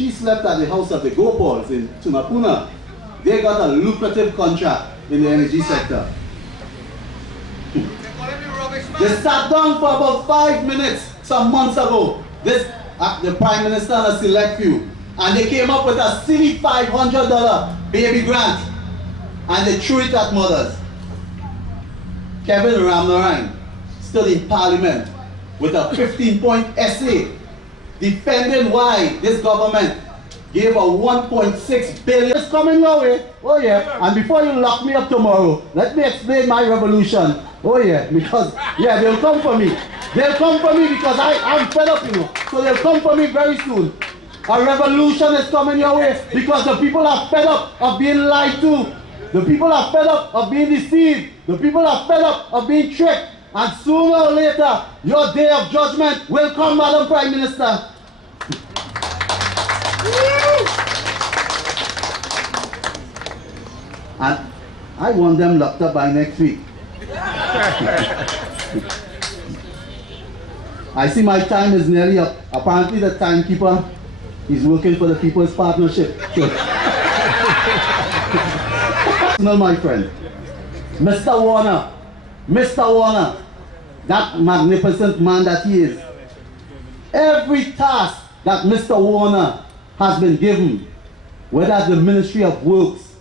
She slept at the house of the Gopals in Tunapuna. They got a lucrative contract in the energy sector. They sat down for about 5 minutes some months ago. The Prime Minister and a select few. And they came up with a silly $500 baby grant. And they threw it at mothers. Kevin Ramnarine stood in Parliament with a 15-point essay defending why this government gave a $1.6 billion. It's coming your way. Oh yeah. And before you lock me up tomorrow, let me explain my revolution. Oh yeah, because yeah, they'll come for me. They'll come for me because I'm fed up, you know. So they'll come for me very soon. A revolution is coming your way because the people are fed up of being lied to. The people are fed up of being deceived. The people are fed up of being tricked. And sooner or later, your day of judgment will come, Madam Prime Minister. And I want them locked up by next week. I see my time is nearly up. Apparently the timekeeper is working for the People's Partnership. No, my friend. Mr. Warner, that magnificent man that he is. Every task that Mr. Warner has been given, whether the Ministry of Works,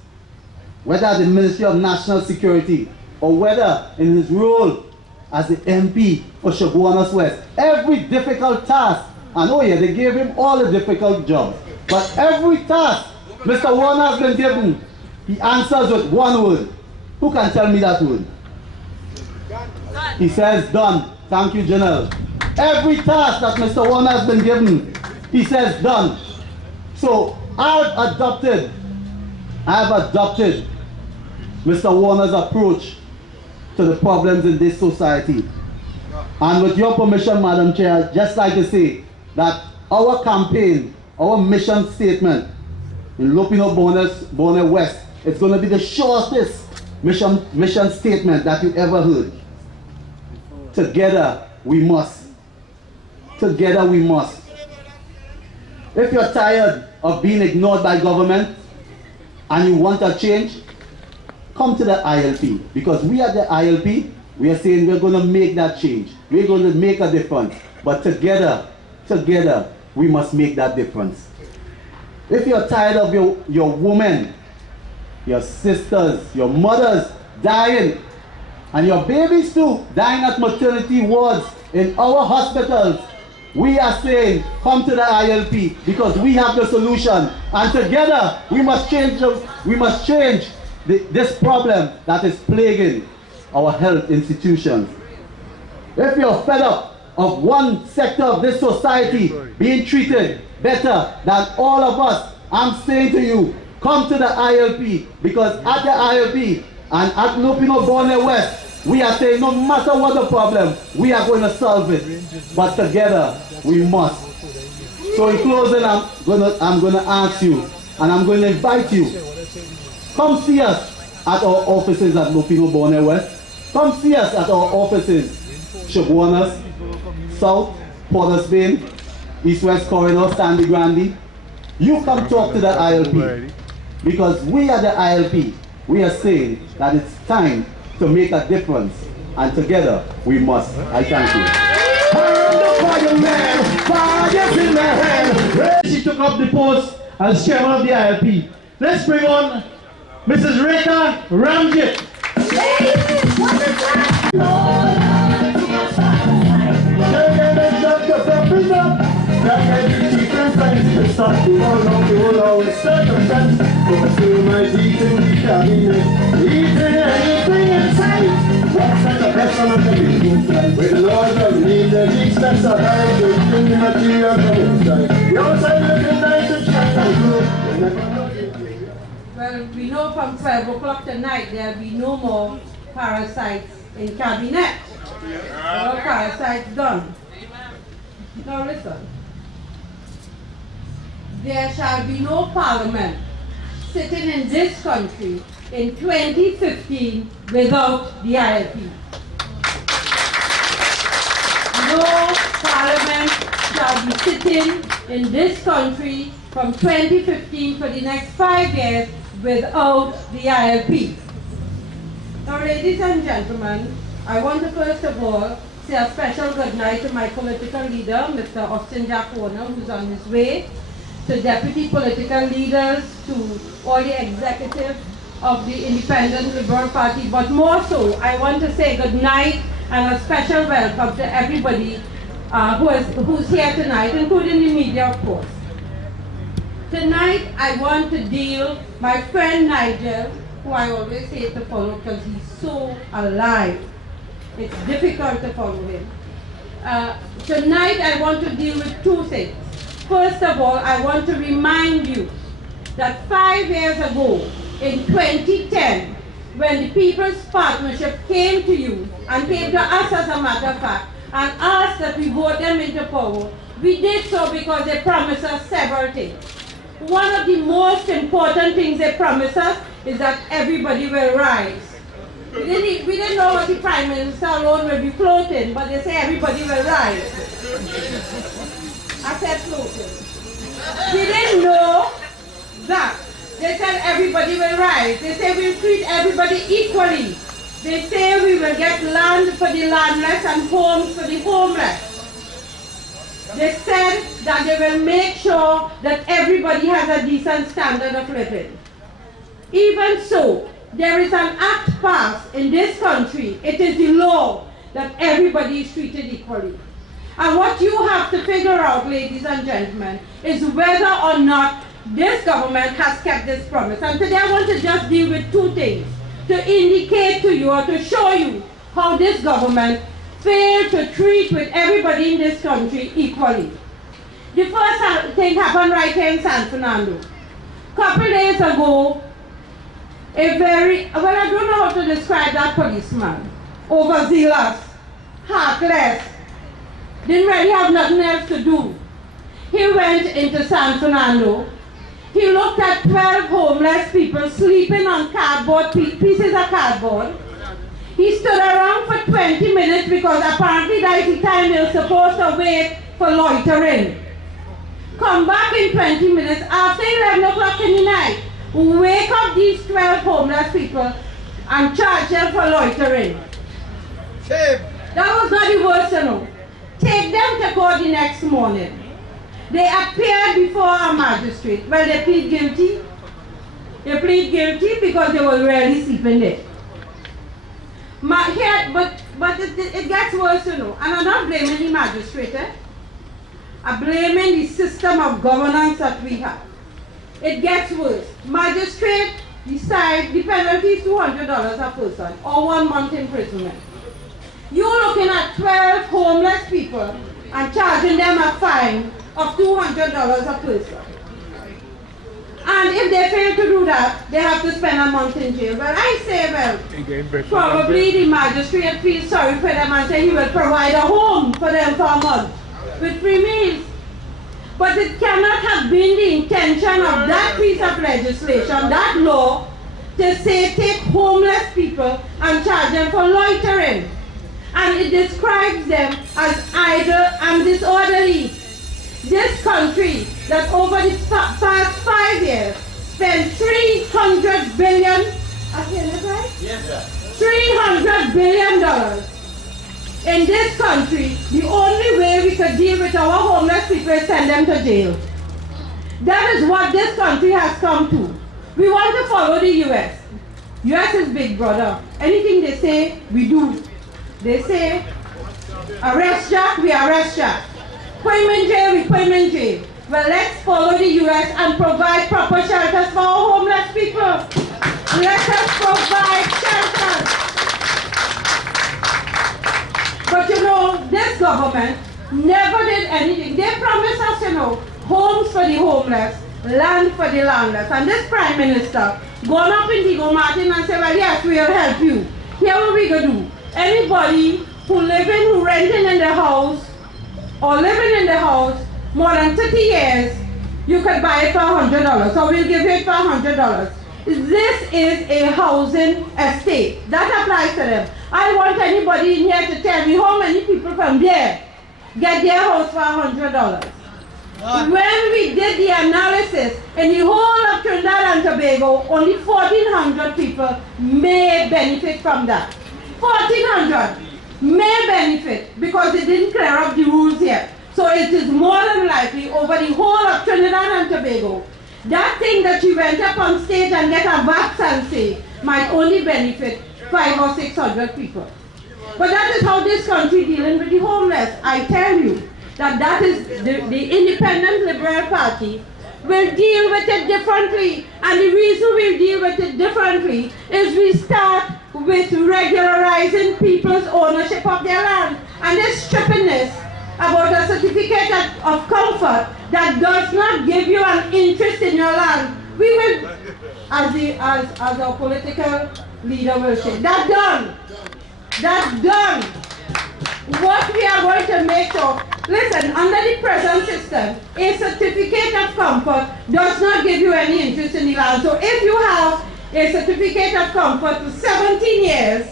whether the Ministry of National Security, or whether in his role as the MP for Chaguanas West, every difficult task, and oh yeah, they gave him all the difficult jobs, but every task Mr. Warner has been given, he answers with one word. Who can tell me that word? He says, done. Thank you, General. Every task that Mr. Warner has been given, he says, done. So I've adopted Mr. Warner's approach to the problems in this society. And with your permission, Madam Chair, I'd just like to say that our campaign, our mission statement in Lopino Bonner West, it's going to be the shortest mission statement that you ever heard. Together we must. Together we must. If you're tired of being ignored by government and you want a change, come to the ILP. Because we at the ILP, we are saying we're going to make that change. We're going to make a difference. But together, we must make that difference. If you're tired of your women, your sisters, your mothers dying, and your babies too, dying at maternity wards in our hospitals, we are saying, come to the ILP because we have the solution. And together, we must change this problem that is plaguing our health institutions. If you're fed up of one sector of this society being treated better than all of us, I'm saying to you, come to the ILP, because at the ILP and at Lopino Bonner West, we are saying no matter what the problem, we are going to solve it. But together, we must. So in closing, I'm going to ask you, and I'm going to invite you, come see us at our offices at Lopino Bonner West. Come see us at our offices, Chaguanas, South, Port of Spain, East-West Corridor, Sandy Grande. You come talk to the ILP. Because we are the ILP. We are saying that it's time to make a difference. And together, we must. I thank you. She took up the post as chairman of the ILP. Let's bring on Mrs. Rita Ramjit. Well, we know from 12 o'clock tonight there'll be no more parasites in cabinet. All parasites done. Now listen. There shall be no parliament sitting in this country in 2015 without the ILP. No parliament shall be sitting in this country from 2015 for the next 5 years without the ILP. Now, ladies and gentlemen, I want to first of all say a special good night to my political leader, Mr. Austin Jack Warner, who's on his way, to deputy political leaders, to all the executives of the Independent Liberal Party, but more so, I want to say good night and a special welcome to everybody who's here tonight, including the media, of course. Tonight, I want to deal my friend Nigel, who I always say to follow because he's so alive. It's difficult to follow him. Tonight, I want to deal with two things. First of all, I want to remind you that 5 years ago, in 2010, when the People's Partnership came to you, and came to us as a matter of fact, and asked that we vote them into power, we did so because they promised us several things. One of the most important things they promised us is that everybody will rise. We didn't know what the Prime Minister alone will be floating, but they say everybody will rise. I said floating. We didn't know that. They said everybody will rise. They say we'll treat everybody equally. They say we will get land for the landless and homes for the homeless. They said that they will make sure that everybody has a decent standard of living. Even so, there is an act passed in this country. It is the law that everybody is treated equally. And what you have to figure out, ladies and gentlemen, is whether or not this government has kept this promise. And today I want to just deal with two things to indicate to you or to show you how this government failed to treat with everybody in this country equally. The first thing happened right here in San Fernando. A couple days ago, I don't know how to describe that policeman. Overzealous, heartless, didn't really have nothing else to do. He went into San Fernando. He looked at 12 homeless people sleeping on cardboard, pieces of cardboard. He stood around for 20 minutes because apparently that is the time they were supposed to wait for loitering. Come back in 20 minutes after 11 o'clock in the night. Wake up these 12 homeless people and charge them for loitering. Shame. That was not the worst, you know. Take them to court the next morning. They appeared before a magistrate. Well, they plead guilty. They plead guilty because they were really sleeping there. But it gets worse, you know. And I'm not blaming the magistrate. I'm blaming the system of governance that we have. It gets worse. Magistrate decide the penalty is $200 a person or 1 month imprisonment. You're looking at 12 homeless people and charging them a fine of $200 a person. And if they fail to do that, they have to spend a month in jail. Well, I say, well, probably the magistrate feels sorry for them and say he will provide a home for them for a month with free meals. But it cannot have been the intention of that piece of legislation, that law, to say take homeless people and charge them for loitering. And it describes them as idle and disorderly. This country that over the past 5 years spent $300 billion, right? Yes, $300 billion. In this country, the only way we could deal with our homeless people is send them to jail. That is what this country has come to. We want to follow the US. US is big brother. Anything they say, we do. They say, arrest Jack, we arrest Jack. Put him in jail, we put him in jail. Well, let's follow the US and provide proper shelters for our homeless people. Let us provide shelters. But you know, this government never did anything. They promised us, you know, homes for the homeless, land for the landless. And this Prime Minister gone up in Diego Martin and said, well, yes, we'll help you. Here what we gonna do. Anybody who renting in the house, or living in the house more than 30 years, you could buy it for $100. So we'll give it for $100. This is a housing estate. That applies to them. I want anybody in here to tell me how many people from there get their house for $100. When we did the analysis, in the whole of Trinidad and Tobago, only 1,400 people may benefit from that. 1,400 may benefit because they didn't clear up the rules yet. So it is more than likely over the whole of Trinidad and Tobago, that thing that she went up on stage and get a wax and say might only benefit 500 or 600 people. But that is how this country dealing with the homeless. I tell you that is the Independent Liberal Party will deal with it differently. And the reason we deal with it differently is we start with regularizing people's ownership of their land. And this strippiness about a certificate of comfort that does not give you an interest in your land, we will, as our political leader will say, that's done. That's done. What we are going to make sure, listen, under the present system, a certificate of comfort does not give you any interest in the land. So if you have a certificate of comfort for 17 years,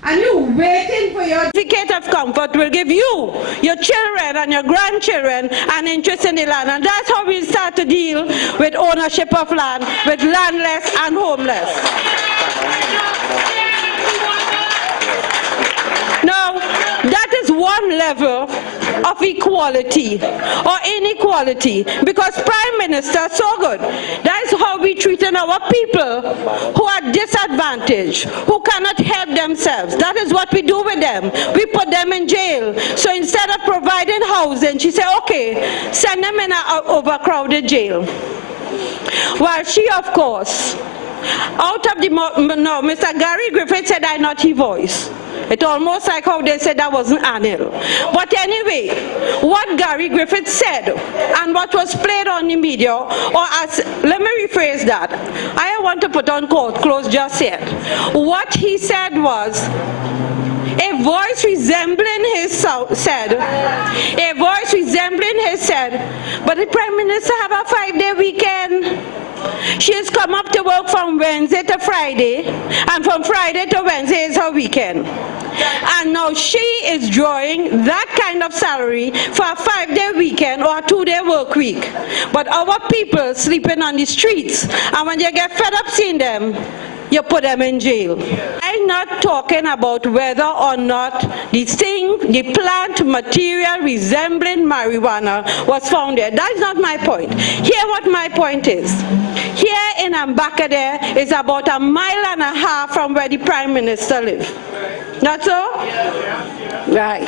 and you're waiting for your certificate of comfort will give you, your children and your grandchildren an interest in the land. And that's how we start to deal with ownership of land, with landless and homeless. Now, that is one level of equality or inequality, because Prime Minister so good. That is how we treating our people who are disadvantaged, who cannot help themselves. That is what we do with them. We put them in jail. So instead of providing housing, she said, okay, send them in an overcrowded jail. While she, of course, out of the, no, Mr. Gary Griffith said, I not his voice. It's almost like how they said that wasn't Anil. But anyway, what Gary Griffith said and what was played on the media, or as, let me rephrase that. I don't want to put on court clothes just yet. What he said was, a voice resembling his said, but the Prime Minister have a 5-day weekend. She has come up to work from Wednesday to Friday, and from Friday to Wednesday is her weekend. And now she is drawing that kind of salary for a 5-day weekend or a 2-day work week. But our people sleeping on the streets, and when you get fed up seeing them, you put them in jail. I'm not talking about whether or not the plant material resembling marijuana was found there. That's not my point. Here what my point is. Here in Embacadere is about 1.5 miles from where the Prime Minister lives. Not so? Right.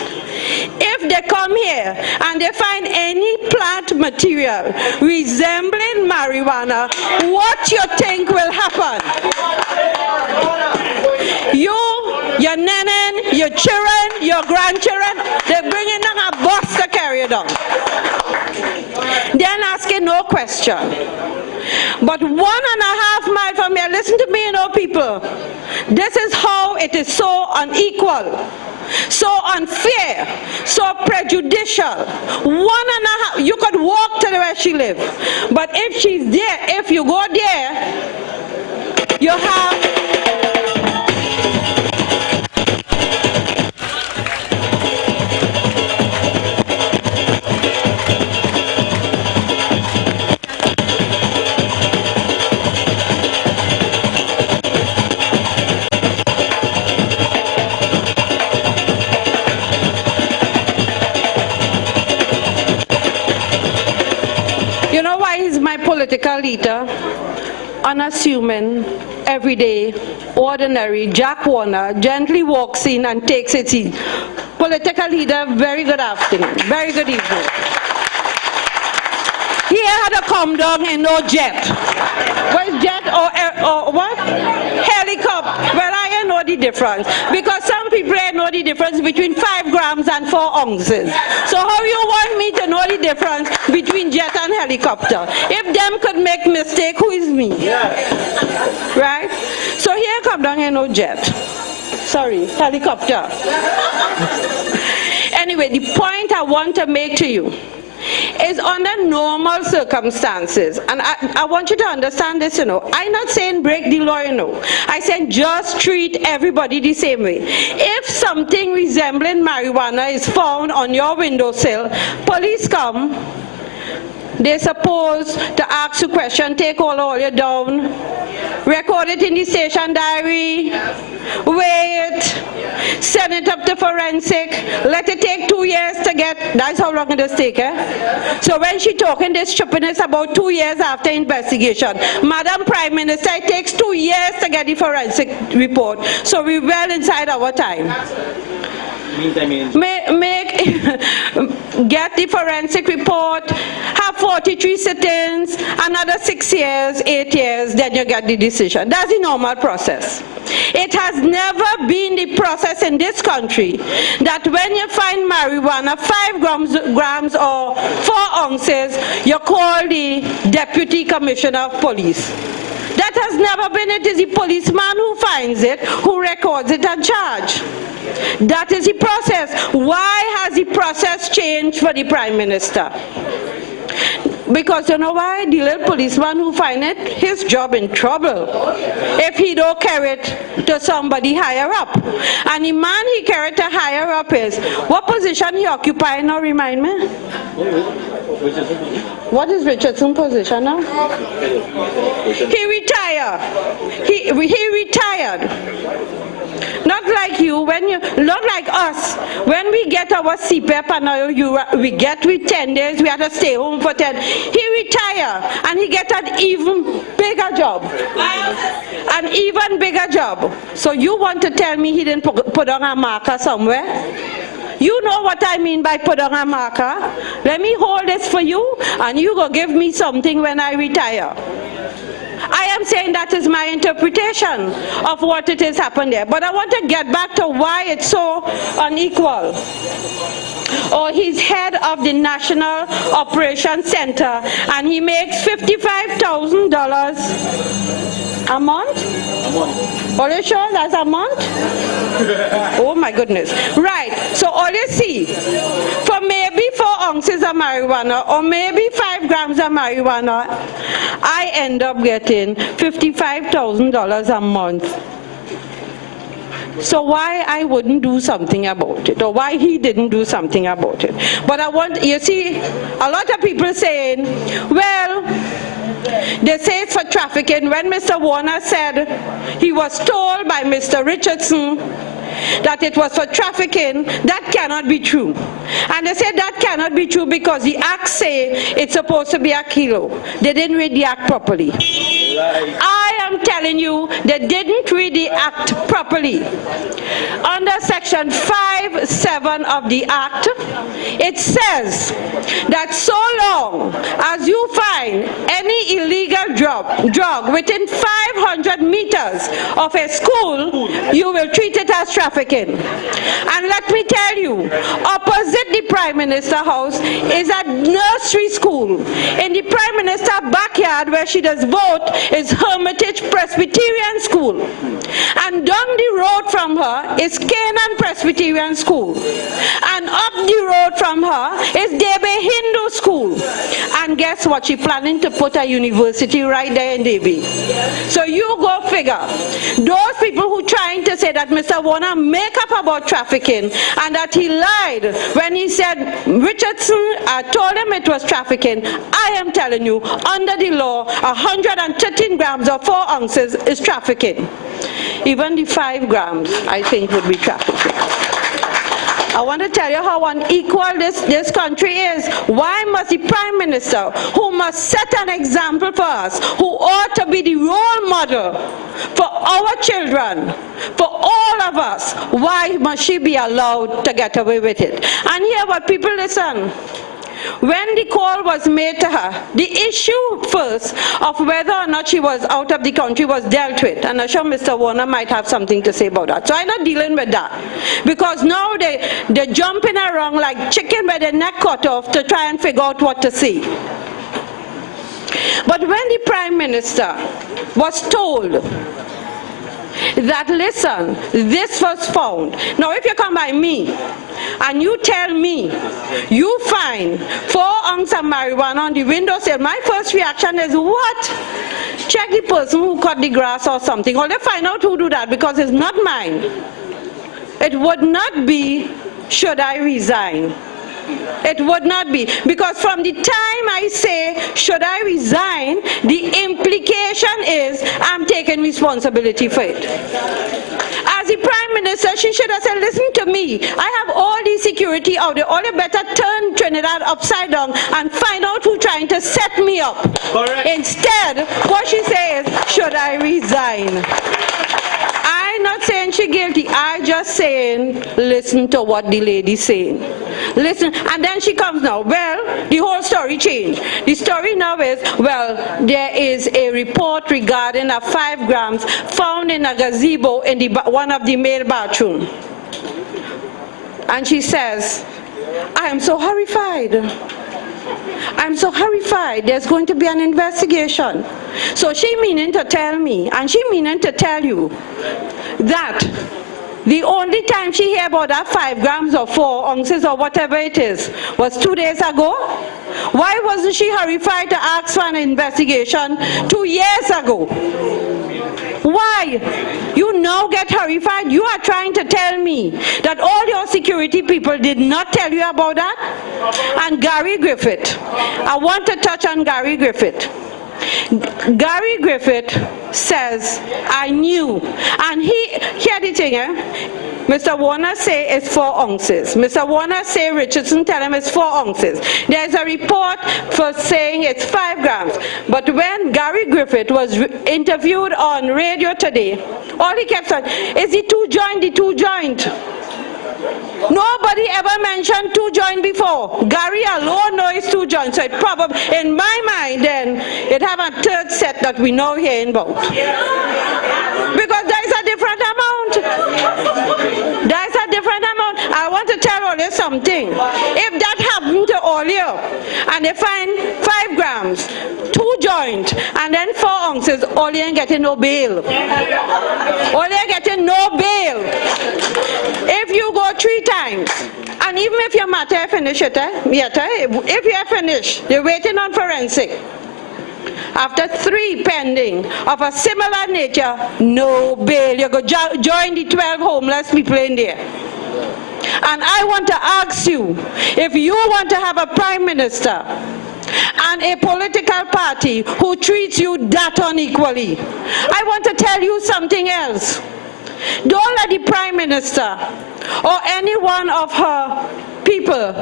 If they come here and they find any plant material resembling marijuana, what you think will happen? You, your nenen, your children, your grandchildren, they're bringing down a bus to carry it down. They're asking no question. But 1.5 miles from here, listen to me, people, this is how it is so unequal, so unfair, so prejudicial. 1.5, you could walk to where she lives. But if she's there, if you go there, you have... political leader, unassuming, everyday, ordinary, Jack Warner, gently walks in and takes a seat. Political leader, very good afternoon, very good evening. He had to come down in no jet. Was jet or what? Helicopter. Well, I don't know the difference. Because some people don't know the difference between 5 grams and 4 ounces. So how you want me to know the difference between jet and helicopter? If them could make mistake, who is me? Yeah. Right? So here come down in no jet. Sorry, helicopter. Anyway, the point I want to make to you is under normal circumstances. And I want you to understand this, I'm not saying break the law, I said just treat everybody the same way. If something resembling marijuana is found on your windowsill, police come, they're supposed to ask you a question, take all you down, record it in the station diary, wait, send it up to forensic, let it take 2 years to get, that's how long it does take, So when she talking this stupidness about 2 years after investigation, Madam Prime Minister, it takes 2 years to get the forensic report, so we're well inside our time. Get the forensic report, have 43 sit-ins, another 6 years, 8 years, then you get the decision. That's the normal process. It has never been the process in this country that when you find marijuana, 5 grams or 4 ounces, you call the Deputy Commissioner of Police. That has never been. It is the policeman who finds it, who records it and charge. That is the process. Why has the process changed for the Prime Minister? Because you know why? The little policeman who finds it, his job in trouble if he don't carry it to somebody higher up. And the man he carried to higher up is, what position he occupies now, remind me? What is Richardson's position now? He retired. He retired. Not like you, not like us. When we get our CPAP and we get with 10 days, we have to stay home for 10. He retired and he get an even bigger job. An even bigger job. So you want to tell me he didn't put on a marker somewhere? You know what I mean by put on a marker. Let me hold this for you and you go give me something when I retire. I am saying that is my interpretation of what it is happened there. But I want to get back to why it's so unequal. Oh, he's head of the National Operations Center and he makes $55,000 a month? Are you sure that's a month? Oh my goodness. Right, so all you see, for maybe 4 ounces of marijuana or maybe 5 grams of marijuana, I end up getting $55,000 a month. So why I wouldn't do something about it, or why he didn't do something about it. But I want, you see, a lot of people saying, well, they say it's for trafficking. When Mr. Warner said he was told by Mr. Richardson that it was for trafficking, that cannot be true. And they said that cannot be true because the Act say it's supposed to be a kilo. They didn't read the Act properly. I am telling you, they didn't read the Act properly. Under Section 5(7) of the Act, it says that so long as you find any illegal drug within 500 meters of a school, you will treat it as trafficking. And let me tell you, opposite the Prime Minister house is a nursery school. In the Prime Minister's backyard where she does vote is Hermitage Presbyterian School. And down the road from her is Canaan Presbyterian School. And up the road from her is Debe Hindu School. And guess what? She's planning to put a university right there in Debe. So you go figure. Those people who trying to say that Mr. Warner make up about trafficking and that he lied when he said Richardson told him it was trafficking, I am telling you, under the law, 113 grams or 4 ounces is trafficking. Even the 5 grams, I think, would be trafficking. I want to tell you how unequal this country is. Why must the Prime Minister, who must set an example for us, who ought to be the role model for our children, for all of us, why must she be allowed to get away with it? And here, what people listen. When the call was made to her, the issue first of whether or not she was out of the country was dealt with. And I'm sure Mr. Warner might have something to say about that. So I'm not dealing with that. Because now they're jumping around like chicken with their neck cut off to try and figure out what to say. But when the Prime Minister was told that, listen, this was found. Now if you come by me and you tell me you find 4 some marijuana on the windowsill, my first reaction is, what? Check the person who cut the grass or something, or they find out who do that, because it's not mine. It would not be, should I resign? It would not be, because from the time I say, should I resign, the implication is I'm taking responsibility for it. As the Prime Minister, she should have said, listen to me, I have all the security out there, all you better turn Trinidad upside down and find out who's trying to set me up. Correct. Instead, what she says, should I resign? I'm not saying she's guilty, I'm just saying, listen to what the lady's saying. Listen, and then she comes now, well, the whole story changed. The story now is, well, there is a report regarding a 5 grams found in a gazebo in one of the male bathroom. And she says, I am so horrified. I'm so horrified. There's going to be an investigation. So she meaning to tell me, and she meaning to tell you, that the only time she heard about that 5 grams or 4 ounces or whatever it is was 2 days ago. Why wasn't she horrified to ask for an investigation 2 years ago? Why? You now get horrified. You are trying to tell me that all your security people did not tell you about that? And Gary Griffith. I want to touch on Gary Griffith. Gary Griffith says, I knew, and here the thing, Mr. Warner say it's 4 ounces. Mr. Warner say Richardson tell him it's 4 ounces. There's a report for saying it's 5 grams. But when Gary Griffith was interviewed on radio today, all he kept saying is the 2 joint. Nobody ever mentioned 2 joint before. Gary alone knows 2 joints. So it probably, in my mind then, it have a 3rd set that we know here in both. Because there is a different amount. There is a different amount. I want to tell all you something. If that happened to all you, and they find 5 grams, 2 joint, and then 4 ounces, all you ain't getting no bail. All you ain't getting no bail. If you go 3 times, and even if your matter finish it, if you have finished, you're waiting on forensic. After 3 pending of a similar nature, no bail. You go join the 12 homeless people in there. And I want to ask you, if you want to have a Prime Minister and a political party who treats you that unequally, I want to tell you something else. Don't let the Prime Minister or any one of her people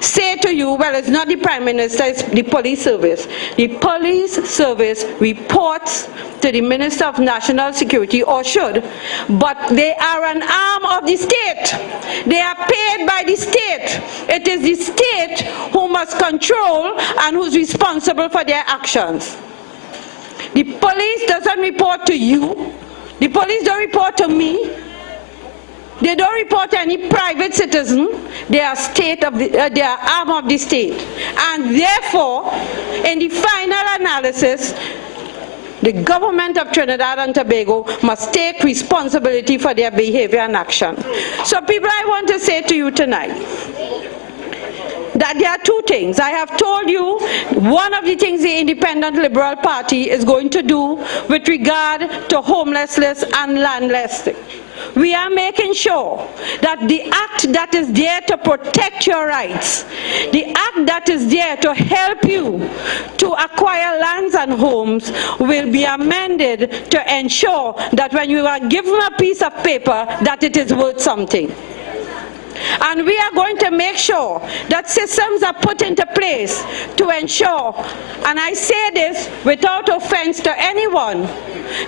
say to you, well, it's not the Prime Minister, it's the police service. The police service reports to the Minister of National Security, or should, but they are an arm of the state. They are paid by the state. It is the state who must control and who's responsible for their actions. The police doesn't report to you. The police don't report to me. They don't report to any private citizen. They are they are arm of the state. And therefore, in the final analysis, the government of Trinidad and Tobago must take responsibility for their behavior and action. So people, I want to say to you tonight, that there are 2 things. I have told you one of the things the Independent Liberal Party is going to do with regard to homelessness and landlessness. We are making sure that the act that is there to protect your rights, the act that is there to help you to acquire lands and homes will be amended to ensure that when you are given a piece of paper that it is worth something. And we are going to make sure that systems are put into place to ensure, and I say this without offense to anyone,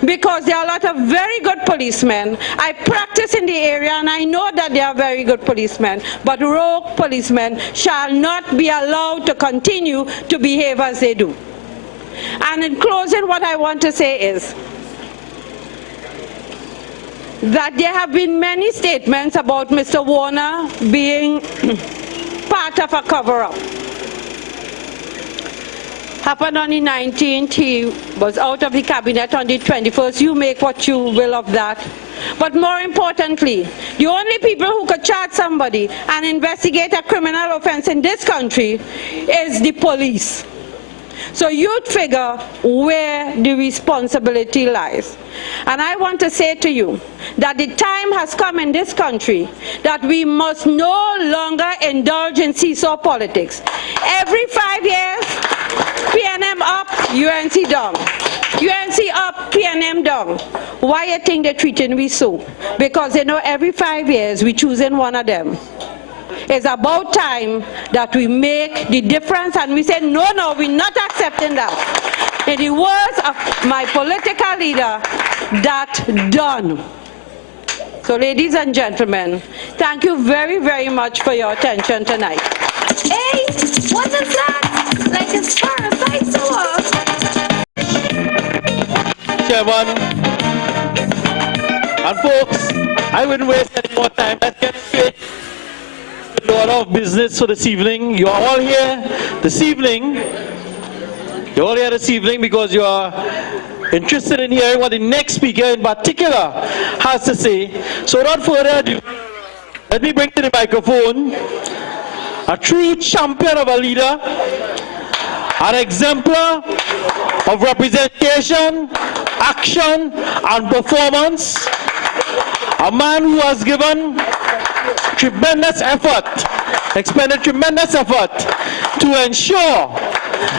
because there are a lot of very good policemen. I practice in the area and I know that they are very good policemen, but rogue policemen shall not be allowed to continue to behave as they do. And in closing, what I want to say is that there have been many statements about Mr. Warner being part of a cover-up. Happened on the 19th, he was out of the cabinet on the 21st. You make what you will of that. But more importantly, the only people who could charge somebody and investigate a criminal offense in this country is the police. So you'd figure where the responsibility lies. And I want to say to you that the time has come in this country that we must no longer indulge in seesaw politics. Every 5 years, PNM up, UNC down. UNC up, PNM down. Why you think they're treating we so? Because they know every 5 years we choosing one of them. It's about time that we make the difference and we say, no, we're not accepting that. In the words of my political leader, that done. So ladies and gentlemen, thank you very, very much for your attention tonight. Hey, what is that? Like it's parasites or? Chairman and folks, I wouldn't waste any more time. Let's get straight to the order of business for this evening. You are all here this evening. You're all here this evening because you are interested in hearing what the next speaker in particular has to say. So without further ado, let me bring to the microphone a true champion of a leader, an exemplar of representation, action, and performance, a man who has given tremendous effort, expended tremendous effort to ensure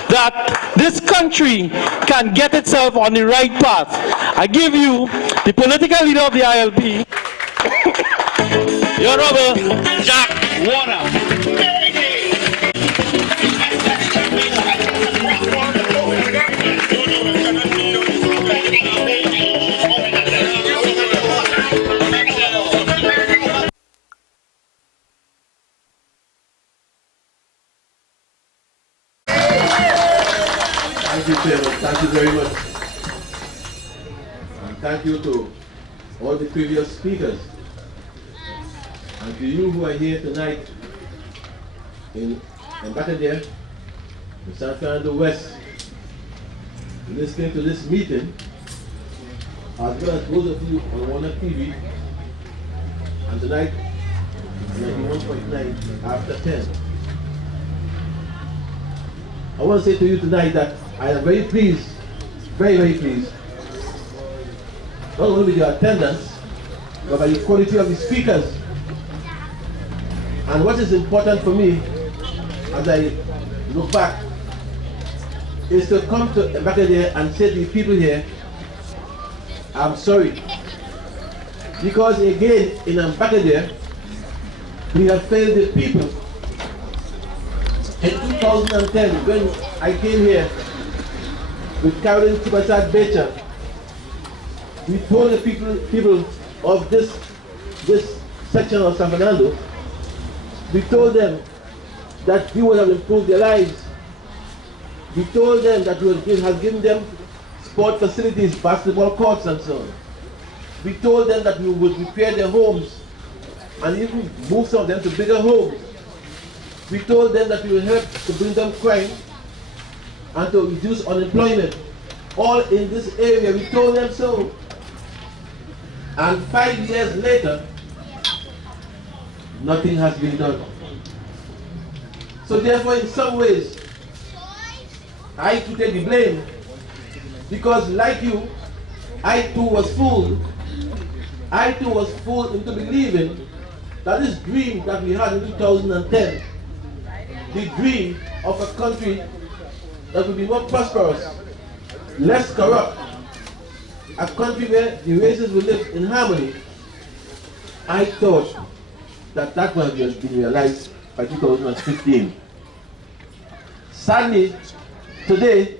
that this country can get itself on the right path. I give you the political leader of the ILP, the Honorable Jack Warner. Thank you, Chairman. Thank you very much. And thank you to all the previous speakers. And to you who are here tonight in Embacadere, in San Fernando West, listening to this meeting, as well as those of you on Warner TV, and tonight, 91.9 after 10. I want to say to you tonight that I am very pleased, very, very pleased, not only with your attendance, but by the quality of the speakers. And what is important for me, as I look back, is to come to Embacadere and say to the people here, I'm sorry. Because again, in Embacadere, we have failed the people. In 2010, when I came here with Carolyn Tibasat Becher, we told the people of this section of San Fernando, we told them that we would have improved their lives. We told them that we would have given them sport facilities, basketball courts and so on. We told them that we would repair their homes and even move some of them to bigger homes. We told them that we would help to bring down crime and to reduce unemployment. All in this area, we told them so. And 5 years later, nothing has been done. So therefore, in some ways, I too take the blame, because like you, I too was fooled. I too was fooled into believing that this dream that we had in 2010, the dream of a country that would be more prosperous, less corrupt, a country where the races will live in harmony, I thought that that would have been realized by 2015. Sadly, today,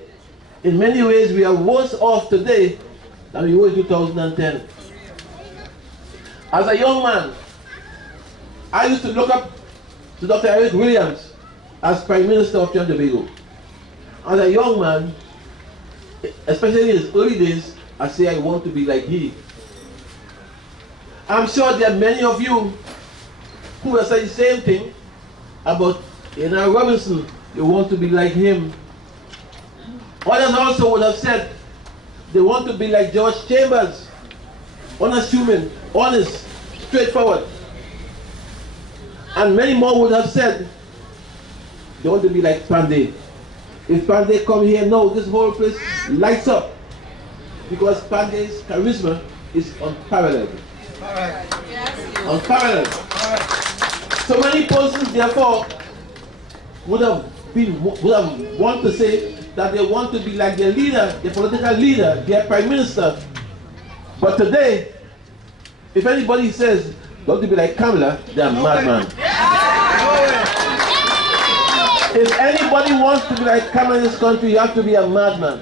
in many ways, we are worse off today than we were in 2010. As a young man, I used to look up to Dr. Eric Williams as Prime Minister of Trinidad and Tobago. As a young man, especially in his early days, I say I want to be like he. I'm sure there are many of you who will say the same thing about Ina Robinson. You want to be like him. Others also would have said they want to be like George Chambers. unassuming, honest, straightforward. And many more would have said, they want to be like Pandey. If Pandey come here, no, this whole place lights up. Because Pandey's charisma is unparalleled. Unparalleled. So many persons, therefore, would have want to say that they want to be like their leader, their political leader, their prime minister. But today, if anybody says they want to be like Kamla, they're a madman. If anybody wants to be like Kamla in this country, you have to be a madman.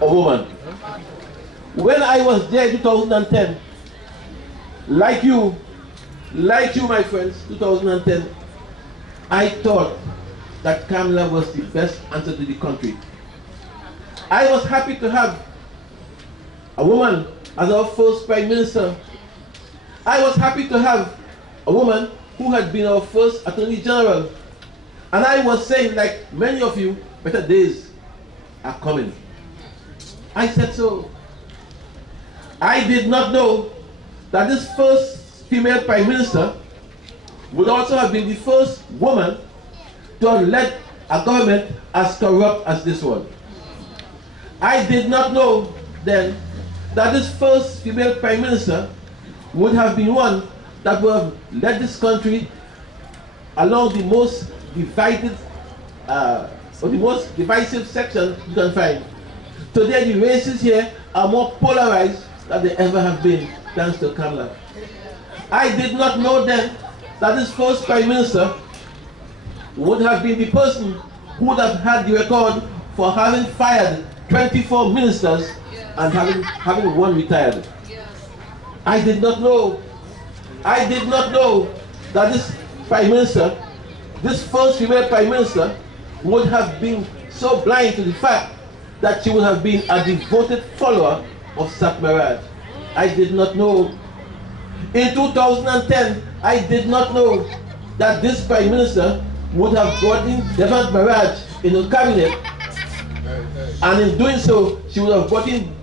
A woman. When I was there in 2010, like you, my friends, 2010, I thought that Kamla was the best answer to the country. I was happy to have a woman as our first prime minister. I was happy to have a woman who had been our first attorney general. And I was saying, like many of you, better days are coming. I said so. I did not know that this first female prime minister would also have been the first woman to have led a government as corrupt as this one. I did not know then that this first female prime minister would have been one that would have led this country along the most divided, or the most divisive section you can find. Today the races here are more polarized than they ever have been, thanks to Kamla. I did not know then that this first prime minister would have been the person who would have had the record for having fired 24 ministers and having one retired. I did not know. I did not know that this prime minister, this first female prime minister, would have been so blind to the fact that she would have been a devoted follower of Satmaraj. I did not know. In 2010, I did not know that this prime minister would have brought in Devant Maraj in her cabinet, and in doing so, she would have brought in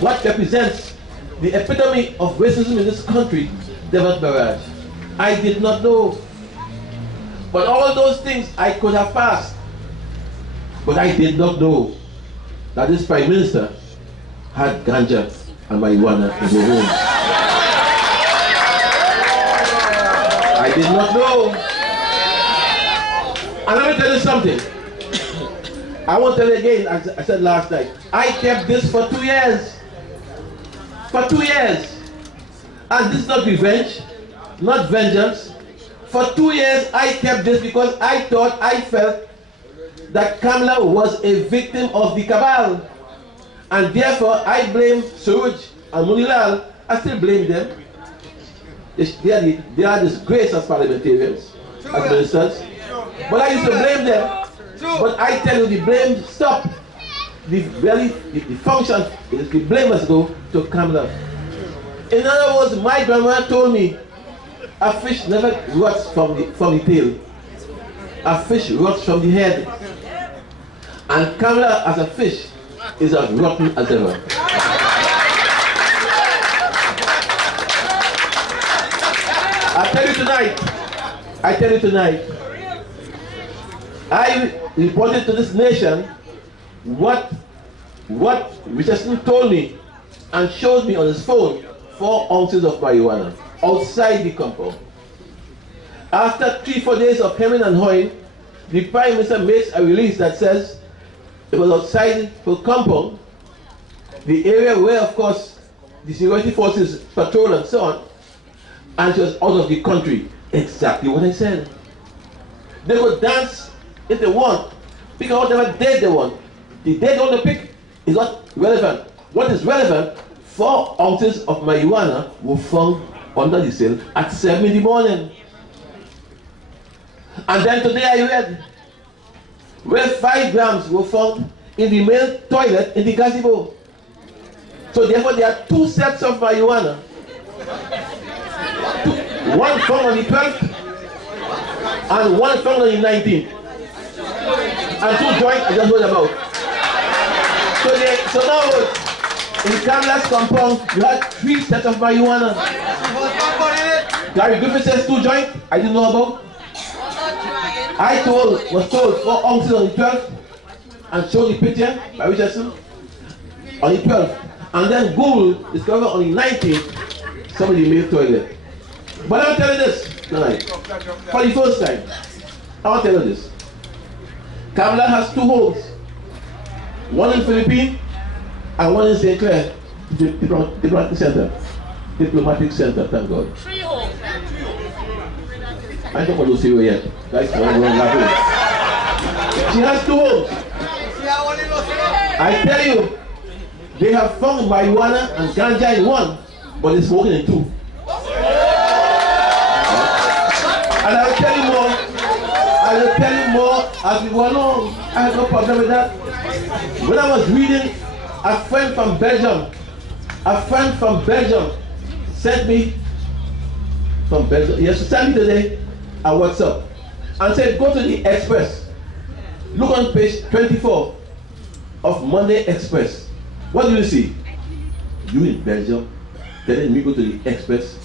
what represents the epitome of racism in this country, Devant Maraj. I did not know. But all those things I could have passed. But I did not know that this prime minister had ganja and marijuana in her home. I did not know. And let me tell you something. I won't tell you again, as I said last night. I kept this for 2 years. For 2 years. And this is not revenge, not vengeance. For 2 years I kept this because I felt that Kamla was a victim of the cabal. And therefore I blame Suruj and Munilal. I still blame them. They are disgraced as parliamentarians, as ministers. But I used to blame them. But I tell you, the blame stopped. The function, the blame must go to Kamla. In other words, my grandma told me, a fish never rots from the tail. A fish rots from the head. And Kamla, as a fish, is as rotten as ever. I tell you tonight, I reported to this nation what Richardson told me and showed me on his phone, 4 ounces of marijuana outside the compound. After 3-4 days of hemming and hawing, the Prime Minister makes a release that says it was outside her compound, the area where, of course, the security forces patrol and so on, and she was out of the country. Exactly what I said. They could dance if they want, pick out whatever date they want. The date they want to pick is not relevant. What is relevant, 4 ounces of marijuana were found under the sill at 7 in the morning. And then today I read where 5 grams were found in the male toilet in the gazebo. So therefore there are 2 sets of marijuana. One found on the 12th and one found on the 19th. And 2 joints I just heard about. So now In Kamla's compound, you had 3 sets of marijuana. Gary Griffith says 2 joints. I didn't know about. I was told 4 ounces on the 12th and showed the picture by Richardson on the 12th. And then Google discovered on the 19th somebody made toilet. But I'll tell you this tonight. For the first time, I want to tell you this. Kamla has 2 homes. One in Philippines and one in St. Clair, diplomatic center. Diplomatic center, thank God. 3 homes. I don't want to see her yet. That's why I'm laughing. She has 2 homes. I tell you, they have found marijuana and ganja in one, but it's smoking in 2. And I'll tell you more. I will tell you more as we go along. I have no problem with that. When I was reading, a friend from Belgium sent me from Belgium. Yes, sent me today a WhatsApp and said, go to the Express. Look on page 24 of Monday Express. What do you see? You in Belgium telling me go to the Express.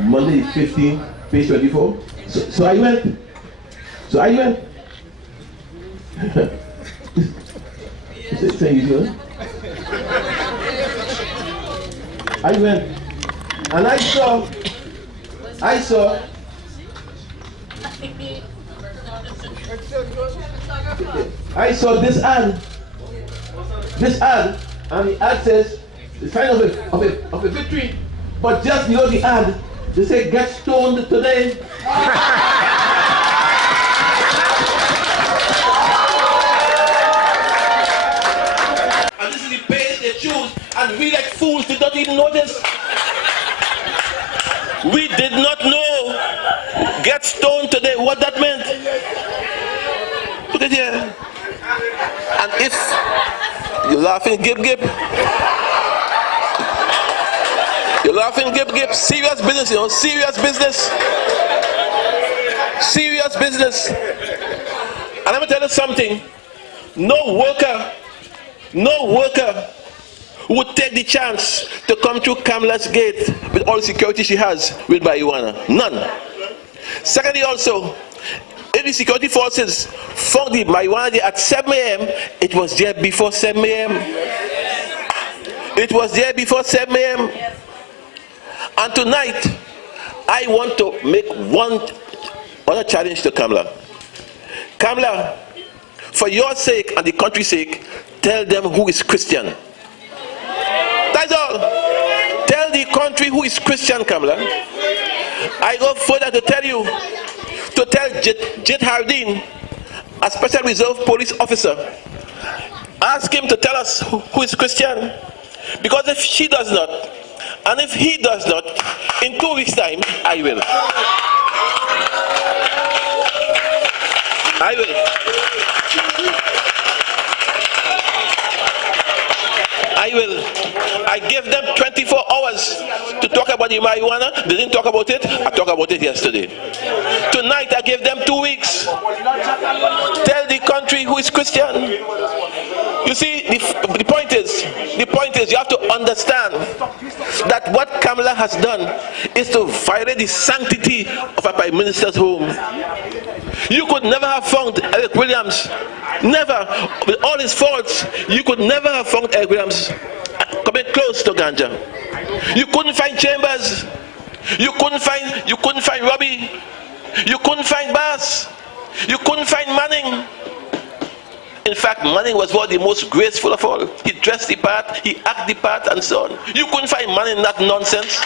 Monday 15, page 24. So I went. I went and I saw this ad, and the ad says the sign of a victory, but just below the ad, they say get stoned today. And this is the page they choose, and we like fools did not even notice. We did not know get stoned today, what that meant. Look at here. And if you're laughing, gib. You're laughing, gib. Serious business, you know, serious business. Serious business. And I'm gonna tell you something. No worker would take the chance to come through Kamla's gate with all the security she has with marijuana. None. Secondly also, if the security forces found the marijuana there at 7 a.m., it was there before 7 a.m. It was there before 7 a.m. And tonight, I want to make one other challenge to Kamla. Kamla, for your sake and the country's sake, tell them who is Christian. That's all. Tell the country who is Christian, Kamla. I go further to tell you, to tell Jit Hardin, a special reserve police officer, ask him to tell us who is Christian. Because if she does not, and if he does not, in 2 weeks' time, I will. I gave them 24 hours to talk about the marijuana. They didn't talk about it. I talked about it yesterday. Tonight I gave them 2 weeks. Tell the country who is Christian. You see, the point is you have to understand that what Kamla has done is to violate the sanctity of a prime minister's home. You could never have found Eric Williams. Never. With all his faults, you could never have found Eric Williams coming close to ganja. You couldn't find Chambers. You couldn't find Robbie. You couldn't find Bass. You couldn't find Manning. In fact, Manning was one of the most graceful of all. He dressed the part, he acted the part, and so on. You couldn't find Manning in that nonsense.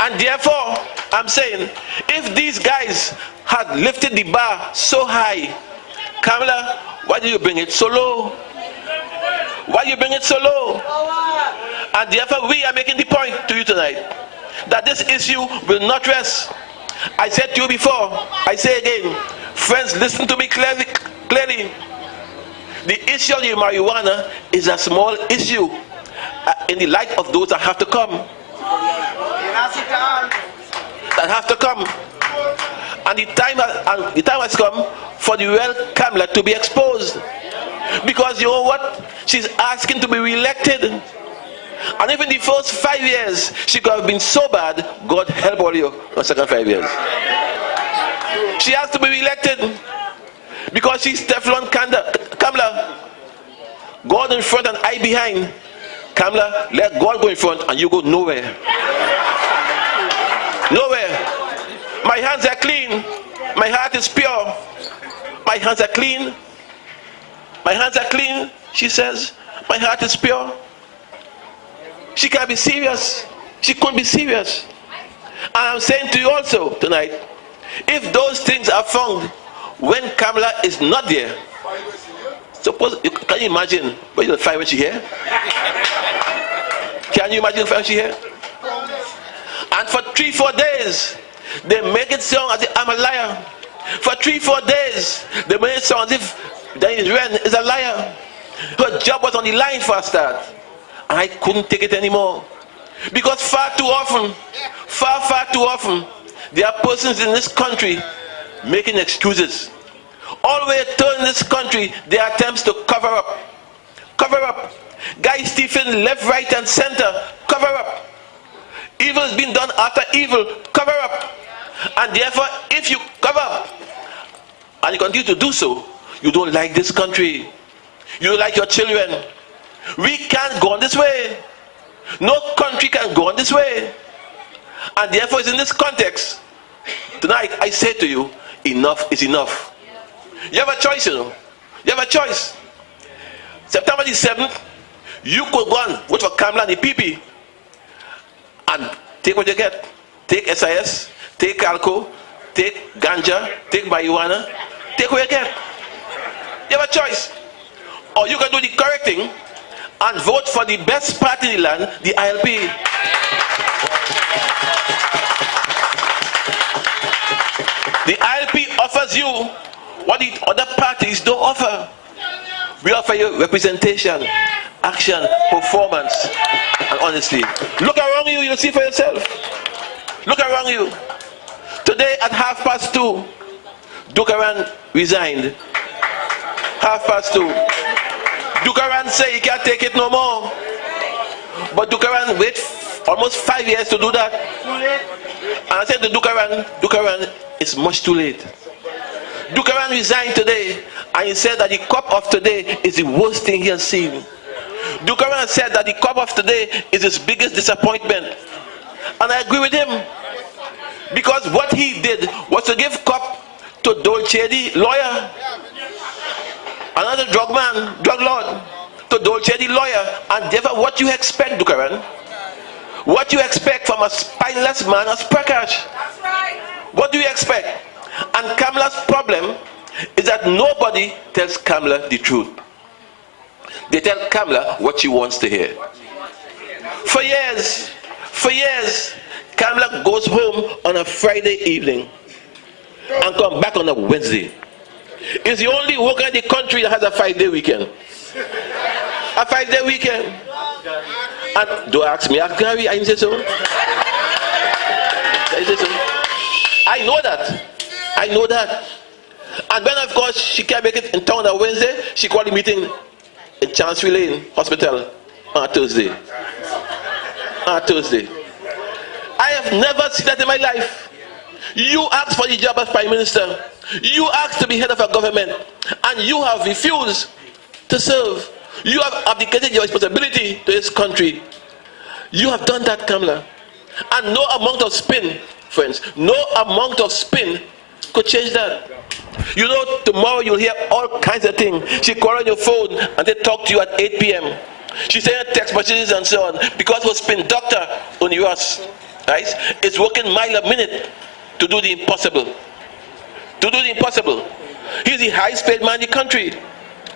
And therefore, I'm saying, if these guys had lifted the bar so high, Kamla, why do you bring it so low? Why do you bring it so low? And therefore, we are making the point to you tonight that this issue will not rest. I said to you before, I say again, friends, listen to me clearly. The issue of the marijuana is a small issue in the light of those that have to come. And the time has come for the real Kamla to be exposed. Because you know what? She's asking to be re-elected. And if in the first 5 years she could have been so bad, God help all you the second 5 years. She has to be re-elected because she's Teflon Kamla. God in front and I behind. Kamla, let God go in front and you go nowhere. Nowhere. My hands are clean. My heart is pure. My hands are clean. My hands are clean, she says. My heart is pure. She can't be serious. She couldn't be serious. And I'm saying to you also tonight, if those things are found when Kamla is not there, suppose, can you imagine what you'll find when she's here? Can you imagine when she's here? And for 3-4 days, they make it sound as if I'm a liar. For 3-4 days, they make it sound as if Dennis Wren is a liar. Her job was on the line for a start. And I couldn't take it anymore. Because far too often, far too often, there are persons in this country making excuses. Always turn this country, there are attempts to cover up. Cover up. Guy Stephen left, right, and center. Cover up. Evil is being done after evil. Cover up. And therefore, if you cover up and you continue to do so, you don't like this country. You don't like your children. We can't go on this way. No country can go on this way. And therefore, it's in this context. Tonight, I say to you, enough is enough. You have a choice, you know. You have a choice. September the 7th, you could go and vote for Kamla and the PP and take what you get. Take SIS, take alcohol, take ganja, take marijuana, take what you get. You have a choice. Or you can do the correct thing and vote for the best party in the land, the ILP. The ILP offers you what the other parties don't offer. We offer you representation, action, performance, and honesty. Look around you, you'll see for yourself. Look around you. Today at 2:30, Dukaran resigned. 2:30. Dukaran say he can't take it no more. But Dukaran wait almost 5 years to do that. And I said to Dukaran, it's much too late. Dukaran resigned today, and he said that the cup of today is the worst thing he has seen. Dukaran said that the cup of today is his biggest disappointment. And I agree with him. Because what he did was to give cup to Dolce, the lawyer. Another drug lord, to Dolce, the lawyer. And therefore, what you expect, Dukaran? What you expect from a spineless man as Prakash? That's right. What do you expect? And Kamla's problem is that nobody tells Kamla the truth. They tell Kamla what she wants to hear. For years, Kamla goes home on a Friday evening and comes back on a Wednesday. It's the only worker in the country that has a 5-day weekend. A 5-day weekend. And don't ask me, ask Gary, I didn't say so. I know that. I know that. And when, of course, she can't make it in town on Wednesday, she called a meeting in Chancery Lane Hospital on Thursday. On Thursday. I have never seen that in my life. You asked for the job as Prime Minister. You asked to be head of a government. And you have refused to serve. You have abdicated your responsibility to this country. You have done that, Kamla. And no amount of spin, friends, no amount of spin could change that. You know, tomorrow you'll hear all kinds of things. She call on your phone and they talk to you at 8 p.m. She send text messages and so on because her spin doctor on US, right? It's working mile a minute to do the impossible. To do the impossible. He's the highest paid man in the country,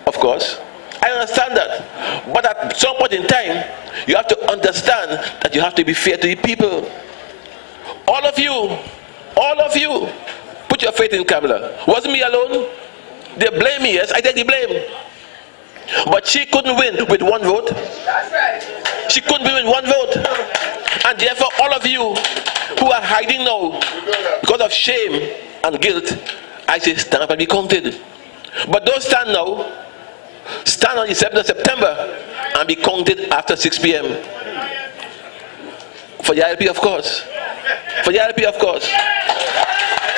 of course. I understand that. But at some point in time, you have to understand that you have to be fair to the people. All of you, put your faith in Kamla. Wasn't me alone. They blame me, yes, I take the blame. But she couldn't win with one vote. That's right. She couldn't win with one vote. And therefore, all of you who are hiding now because of shame and guilt, I say stand up and be counted. But don't stand now. stand on the 7th of September and be counted after 6 p.m. For the ILP, of course. For the ILP, of course.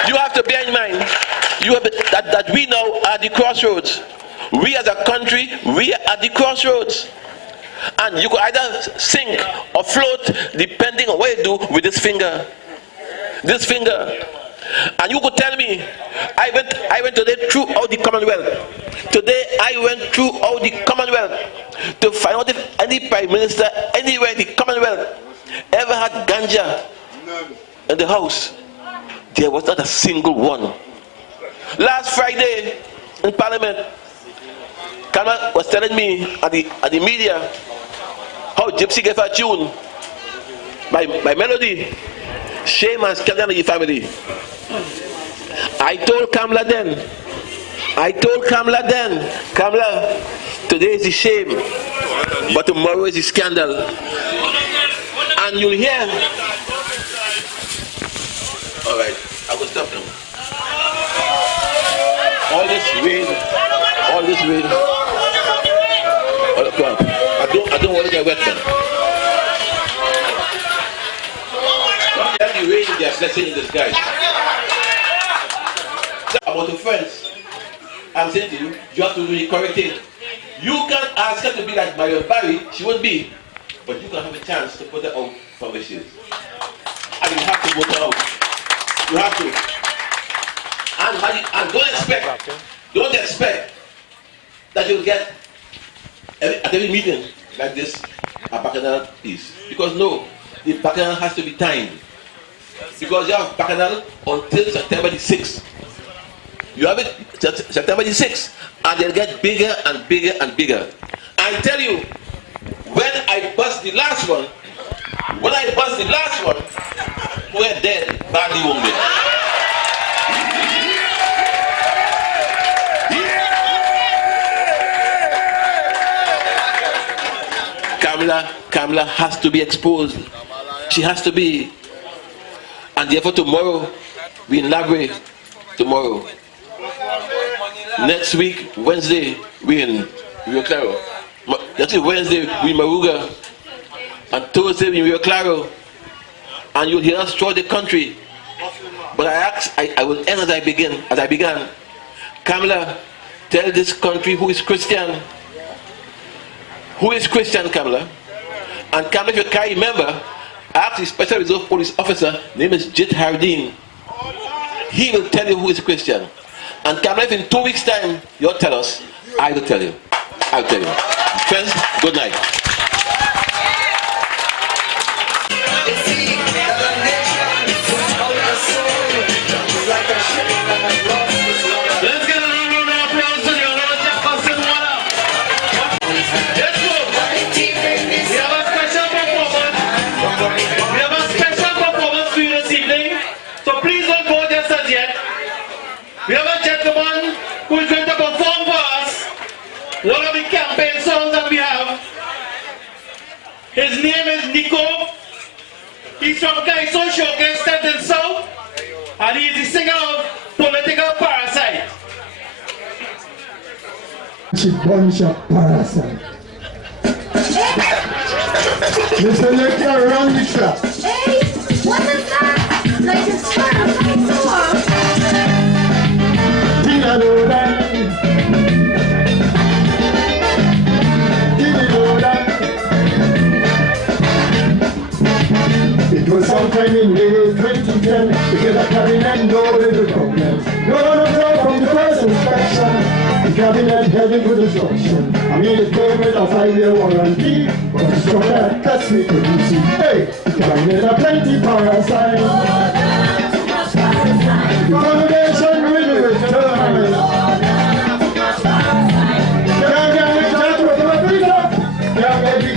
You have to bear in mind that we now are at the crossroads. We as a country, we are at the crossroads. And you could either sink or float depending on what you do with this finger. This finger. And you could tell me, I went today throughout the Commonwealth. Today I went throughout the Commonwealth to find out if any Prime Minister anywhere in the Commonwealth ever had ganja in the house. There was not a single one. Last Friday in Parliament, Kamla was telling me at the media how Gypsy gave her tune. My melody, shame and scandal in the family. I told Kamla then, Kamla, today is the shame, but tomorrow is the scandal. And you'll hear. All right, I will stop now. All this rain. Oh, come on. I don't want to get wet, man. The rain, there's blessing in disguise. About the friends, I'm saying to you, you have to do the correct thing. You can't ask her to be like Marion Barry, she won't be. But you can have a chance to put her out from where she is. And you have to vote her out. You have to. And don't expect that you'll get at every meeting like this a bacchanal piece. Because no, the bacchanal has to be timed. Because you have bacchanal until September the 6th. You have it September the 6th, and they'll get bigger and bigger and bigger. I tell you, when I bust the last one, we're dead, badly wounded. Kamla has to be exposed. She has to be. And therefore tomorrow, we in Labre. Tomorrow. Next week, Wednesday, we in Rio Claro. Next week, Wednesday, we in Maruga. And Thursday, we in Rio Claro. And you'll hear us throughout the country. But I will end as I began. Kamla, tell this country who is Christian. Who is Christian, Kamla? And Kamla, if you can't remember, I asked the Special Reserve Police Officer, name is Jit Hardin. He will tell you who is Christian. And Kamla, if in 2 weeks' time you'll tell us, I will tell you. I'll tell you. Friends, good night. Let's get a round of applause to the Honorable Jefferson Water. Let's go. We have a special performance for you this evening. So please don't go just as yet. We have a gentleman who is going to perform for us one of the campaign songs that we have. His name is Nico. He's from Kaiso Showcase, Clifton South, and he is the singer of Political Parasite. She bunch of parasite. Mr. Lecter, run the trap. Hey, what is that? Like a parasite song. It was sometime in May 2010, because the cabinet no little problems. No one from the first inspection. The cabinet headed for destruction. I made it clear with a 5-year warranty, but the structure that cuts me couldn't see. Hey, the cabinet are plenty parasite. The congregation really returned.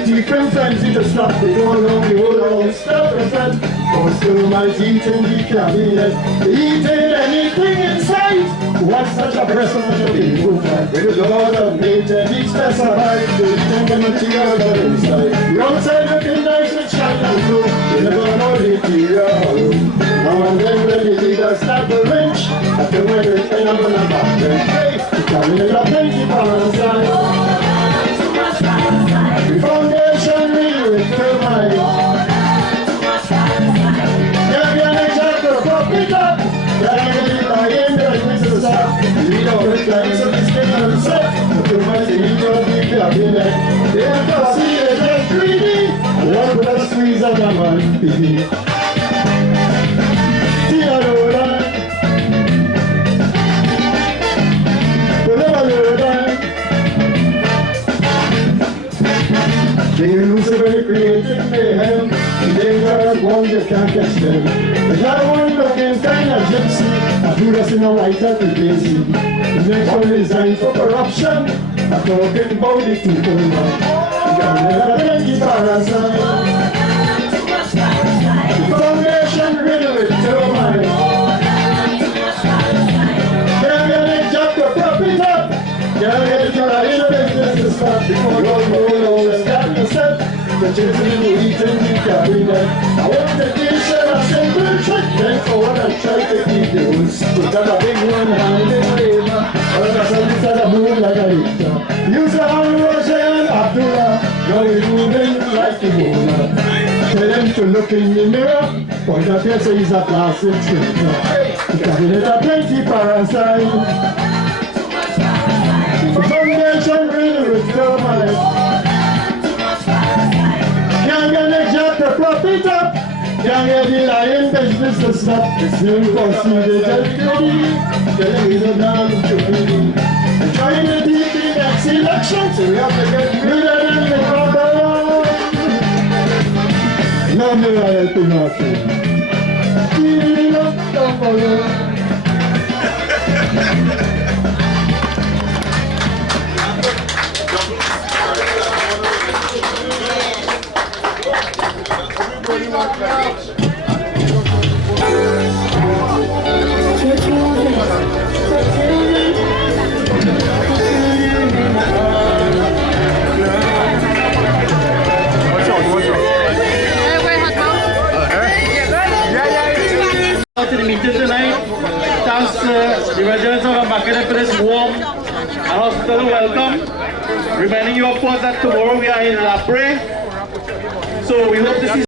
Different friends in the slot, they don't know the whole stuff in front. Customers eating the cabinet, eating anything in sight. What's such a person to be moved like? With a lot of meat and each specified, they eating the material inside. The outside looking nice with China blue, you never know the interior. Now and then when the leaders start to wrench, after when they end up on a back bench, hey, the cabinet are plenty parasite. chance of this thing and set. Too much heat on the cabinet. They can see it as greedy. One with a squeeze of a man pity. Theodora. They lose a very creative mayhem. They are ones that can't catch them. There's not one looking kind of gypsy. I do this in a white at the daisy. The next one is designed for corruption. I'm talking about the two-tone man. You can never let the parasite. The foundation riddled with termite. Can't get a job to prop it up. Can't get a job in the business to stop. Before you roll and got yourself. The children who eat in the cabinet. I want to teach them a simple trick. Then forward and try to keep the rules. Put out a big one hand in favor. All of a sudden it's at a moon like a Richter. Use the hand Roger and Abdullah. Now we're moving like the Bola. Tell them to look in the mirror. Point at here so he's a classic scripture. The cabinet are plenty parasite. The foundation riddled with termite. Can't get a job to prop it up. Can't get the lion business to stop. The same cause you the just greedy. Telling me the damn greedy. They're trying to beat the next election, so we have to get rid of them in the corner. Now me I helping our friend. Keep up the fire. To the meeting tonight. Thanks the residents of Embacadere for this warm and hospitable welcome. Reminding you of course that tomorrow we are in La Pre. So we hope to see